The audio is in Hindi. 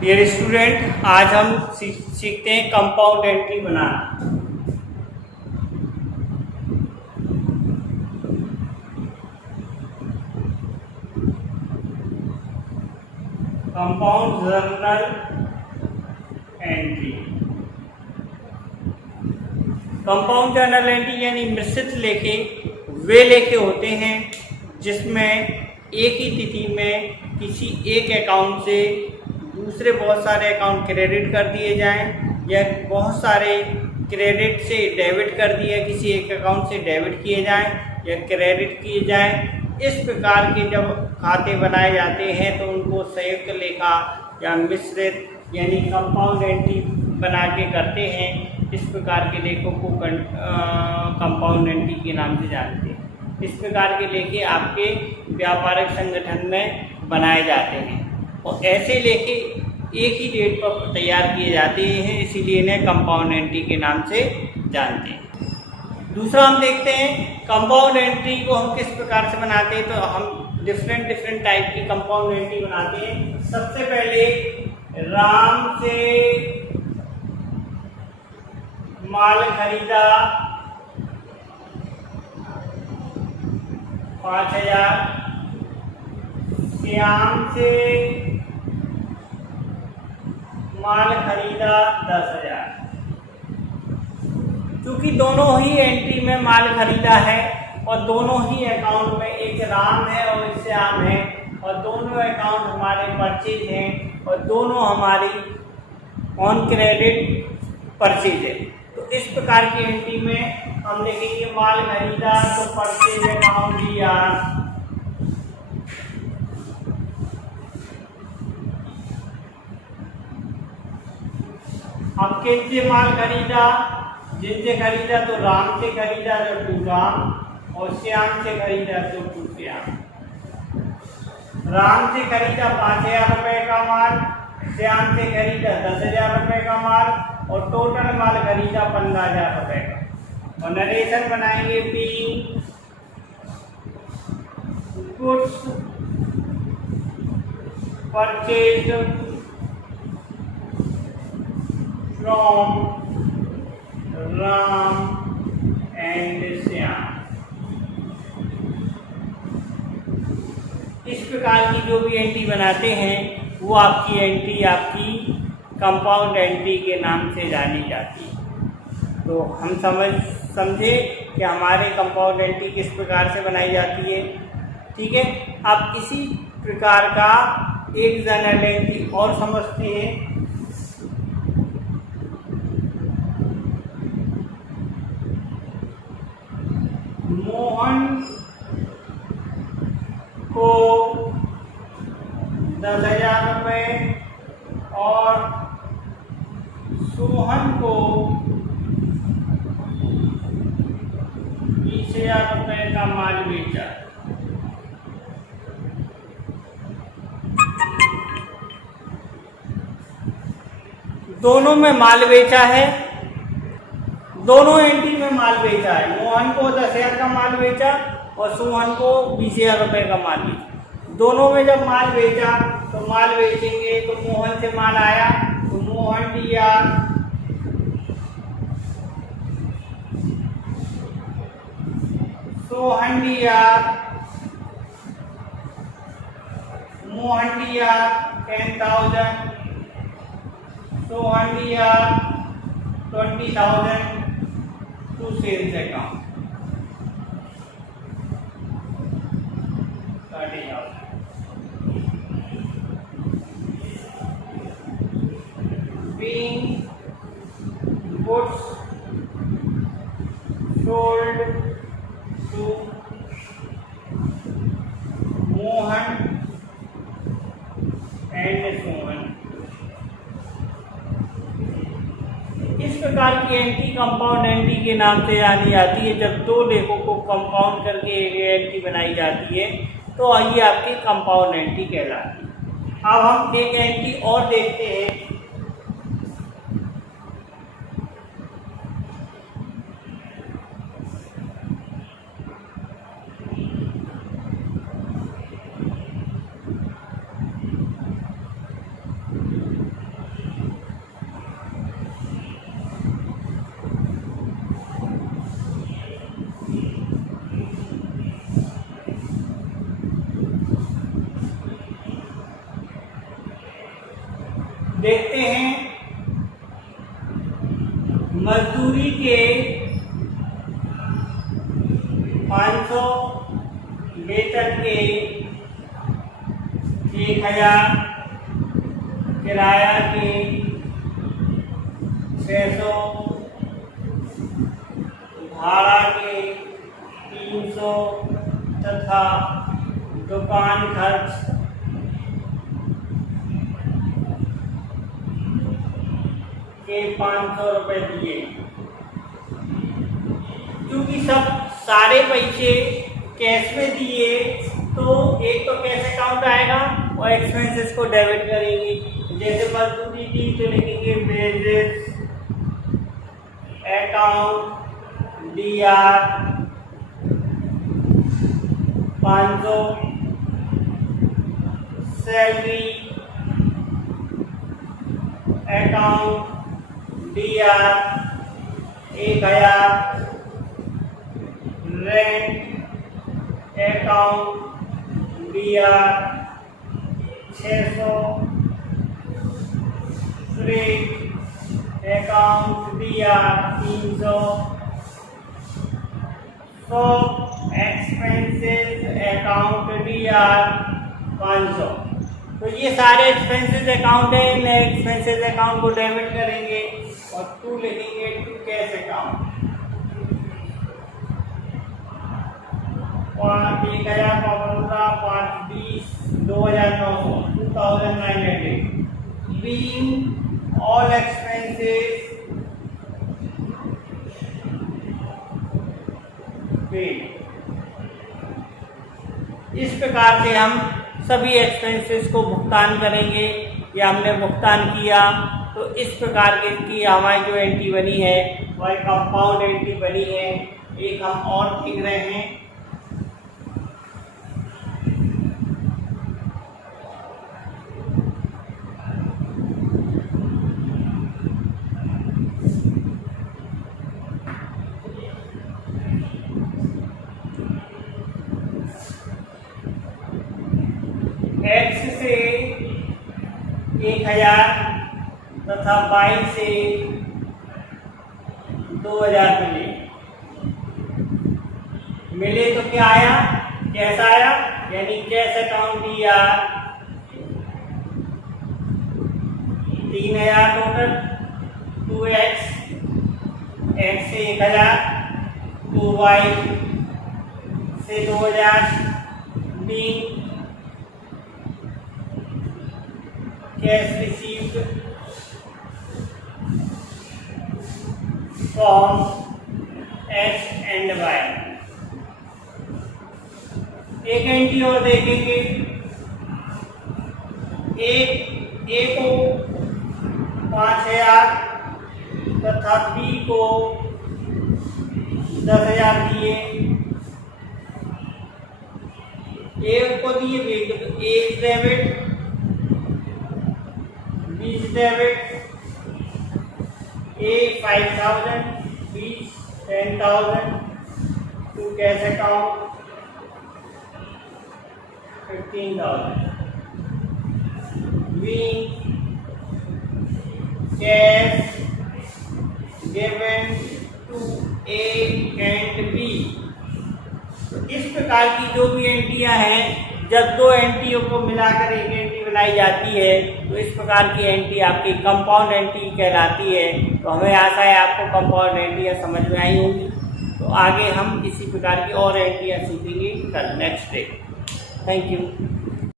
डियर स्टूडेंट, आज हम सीखते हैं कंपाउंड एंट्री बनाना। Compound journal entry. Compound journal entry यानी मिश्रित लेखे वे लेखे होते हैं जिसमें एक ही तिथि में किसी एक अकाउंट से दूसरे बहुत सारे अकाउंट क्रेडिट कर दिए जाएं या बहुत सारे क्रेडिट से डेबिट कर दिए, किसी एक अकाउंट से डेबिट किए जाएं या क्रेडिट किए जाएं। इस प्रकार के जब खाते बनाए जाते हैं तो उनको संयुक्त लेखा या मिश्रित यानी कंपाउंड एंट्री बना के करते हैं। इस प्रकार के लेखों को कंपाउंड एंट्री के नाम से जानते हैं। इस प्रकार के लेखे आपके व्यापारिक संगठन में बनाए जाते हैं और ऐसे लेखे एक ही डेट पर तैयार किए जाते हैं, इसीलिए इन्हें कंपाउंड एंट्री के नाम से जानते हैं। दूसरा हम देखते हैं कंपाउंड एंट्री को हम किस प्रकार से बनाते हैं। तो हम डिफरेंट टाइप की कंपाउंड एंट्री बनाते हैं। सबसे पहले राम से माल खरीदा 5000, श्याम से माल खरीदा 10,000। क्योंकि दोनों ही एंट्री में माल खरीदा है और दोनों ही अकाउंट में एक राम है और एक श्याम है और दोनों अकाउंट हमारे परचेज हैं और दोनों हमारी ऑन क्रेडिट परचेज है। तो इस प्रकार की एंट्री में हम देखेंगे माल खरीदा तो परचेज अकाउंट लिया, अब किनसे माल खरीदा, जिनसे खरीदा तो राम से खरीदा तो टू राम और श्याम से खरीदा तो टू श्याम। राम से खरीदा 5,000 रुपए का माल, श्याम से खरीदा 10,000 रुपए का माल और टोटल माल खरीदा 15,000 रुपए का। और नरेशन बनाएंगे being goods purchased from Ram and Shyam। इस प्रकार की जो भी एंट्री बनाते हैं वो आपकी एंट्री आपकी कंपाउंड एंट्री के नाम से जानी जाती है। तो हम समझे कि हमारे कंपाउंड एंट्री किस प्रकार से बनाई जाती है। ठीक है, आप इसी प्रकार का एक जर्नल एंट्री और समझते हैं। मोहन को 10,000 रुपये और सोहन को 20,000 रुपये का माल बेचा। दोनों में माल बेचा है, दोनों एंट्री में माल बेचा है। मोहन को 10,000 का माल बेचा और सोहन को 20,000 रुपये का माल बेचा। दोनों में जब माल बेचा तो माल बेचेंगे तो मोहन से माल आया तो मोहन दिया, सोहन दिया, मोहन दिया 10,000, सोहन दिया 20,000 to sales account 30,000। Being goods sold to Mohan and Sohan। इस प्रकार की एंट्री कंपाउंड एंट्री के नाम से जानी जाती है। जब दो लेखों को कंपाउंड करके एक एंट्री बनाई जाती है तो ये आपकी कंपाउंड एंट्री कहलाती है। अब हम एक एंट्री और देखते हैं। देखते हैं मजदूरी के 500, वेतन के 1000, किराया के 600, भाड़ा के 300 तथा दुकान खर्च के 500 रुपये दिए। क्योंकि सब सारे पैसे कैश में दिए तो एक तो कैश अकाउंट आएगा और एक्सपेंसेस को डेबिट करेंगे। जैसे मजदूरी दी तो लिखेंगे wages account DR 500, salary account DR 1000, rent account DR 600, freight account DR 300, shop expenses account DR 500। तो ये सारे एक्सपेंसेस अकाउंट है। इन एक्सपेंसेस अकाउंट को डेबिट करेंगे और टू लिखेंगे to cash account. 1000, 520, 2900, 2900, being all expenses paid। इस प्रकार से हम सभी एक्सपेंसेस को भुगतान करेंगे या हमने भुगतान किया तो इस प्रकार की हमारी जो एंट्री बनी है वह कंपाउंड एंट्री बनी है। एक हम और लिख रहे हैं, X से 1000 तथा Y से 2000 मिले तो क्या आया, कैसा आया, यानी cash account DR 3000 total, 2X, X से 1000, 2Y से 2000, B cash received from X and Y। एक एंट्री और देखेंगे, A को 5000 तथा B को 10000 दिए। A को दिए A debit, B debit, A 5000, B 10,000, to cash account 15,000। B cash given to A and B। तो इस प्रकार की जो भी एंट्रियां हैं, जब दो एंट्रियों को मिलाकर एक एंट्री बनाई जाती है तो इस प्रकार की एंट्री आपकी कंपाउंड एंट्री कहलाती है। तो हमें आशा है आपको कंपाउंड एंट्रियां समझ में आई होंगी। तो आगे हम इसी प्रकार की और एंट्रियां सीखेंगे कल नेक्स्ट डे। Thank you.